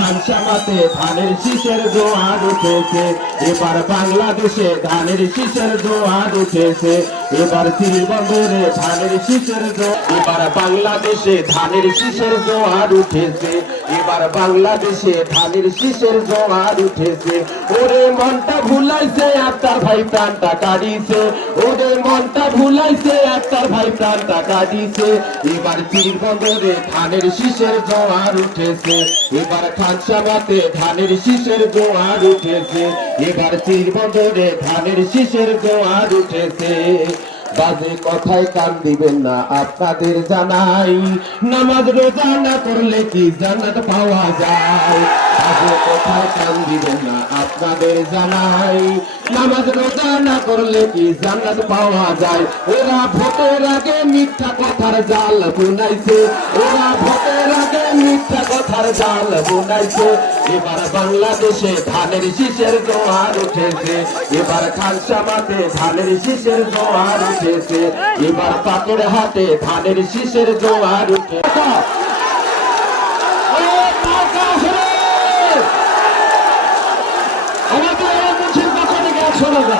খানসামাতে ধানের শীষের জোয়ার উঠেছে, এবার বাংলাদেশে ধানের শীষের জোয়ার উঠেছে, এবার শ্রীবন্দরে ধানের শীষের জোয়ার, এবার বাংলাদেশে ধানের শীষের জোয়ার উঠেছে, এবার বাংলাদেশে ধানের শীষের জোয়ার উঠেছে। ওরে মনটা ভুলাইছে আপনার ভাই প্রাণটা কাটিছে, ওরে মনটা ভুলাইছে আপনার ভাই প্রাণটা কাটিছে, এবার শ্রীবন্দরে ধানের শীষের জোয়ার উঠেছে, এবার খানসামাতে ধানের শীষের জোয়ার উঠেছে, এবার শ্রীবন্দরে ধানের শীষের জোয়ার উঠেছে। বাজে কথায় কান দিবেন না আপনাদের জানাই, নামাজ রোজা না করলে কি জান্নাত পাওয়া যায়। বাজে কথায় কান দিবেন না আপনাদের জানাই, নামাজ রোজা না করলে কি জান্নাত পাওয়া যায়। ওরা ভোটের আগে মিথ্যা কথার জাল বুনাইছে, ওরা ভোটের আগে মিথ্যা কথার জাল বুনাইছে, এবার বাংলাদেশে ধানের শীষের জোয়ার উঠেছে, এবার খানসামাতে ধানের শীষের জোয়ার উঠেছে, এবার পাকের হাতে ধানের শীষের জোয়ার উঠেছে। আমাদের মুন্সির পক্ষ থেকে 100 টাকা,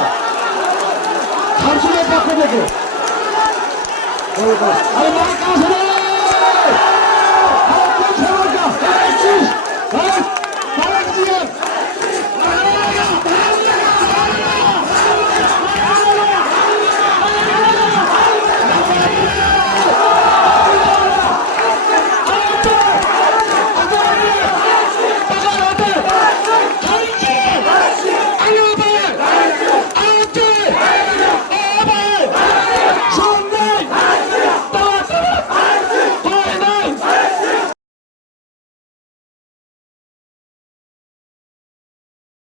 খানসামের পক্ষ থেকে